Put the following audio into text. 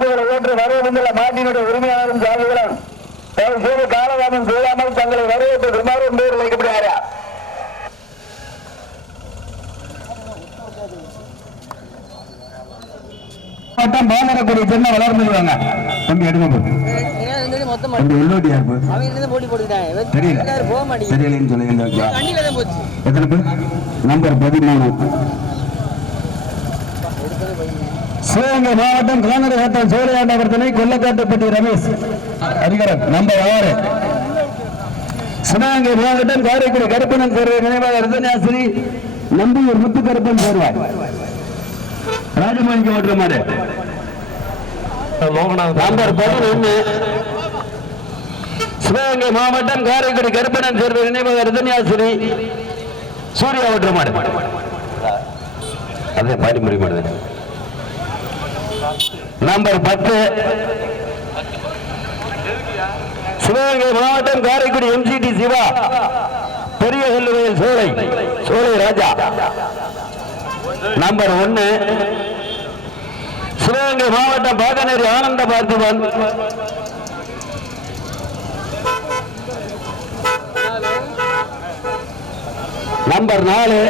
பந்தயங்களை ஏற்று வரவேண்டுள்ள மாட்டினுடைய உரிமையாளரும் சாதிகளும் தயவு செய்து காலதாமம் செய்யாமல் தங்களை வரவேற்று விமானம் பேர் வைக்கப்படுகிறாரா மாவட்டம் பாமரக்குடி சின்ன வளர்ந்துருவாங்க தம்பி எடுங்க தெரியல. தெரியலன்னு சொல்லி நம்பர் பதிமூணு. சிவகங்கை மாவட்டம் காங்கரை வட்டம் சோழையாண்டவர்தனை கொல்லக்காட்டுப்பட்டி ரமேஷ். அதிகாரம் நம்பர் ஆறு. சிவகங்கை மாவட்டம் காரைக்குடி கருப்பணன் சேர்வை நினைவாக ரத்தனாசிரி நம்பியூர் முத்துக்கருப்பன் சேர்வாய் ராஜமாணிக்க ஓட்டுற மாதிரி நம்பர் பதினொன்று சிவகங்கை மாவட்டம் காரைக்குடி கருப்பணன் சேர்வை நினைவாக ரத்தனாசிரி சூர்யா ஓட்டுற மாடு. அதே பாடி முடிய நம்பர் பத்து. சிவகங்கை மாவட்டம் காரைக்குடி எம்சிடி சிவா. பெரிய செல்லுவையில் சோலை. சோலை ராஜா. நம்பர் ஒன்னு. சிவகங்கை மாவட்டம் பாகநேரி ஆனந்த பார்த்திபன். நம்பர் நாலு.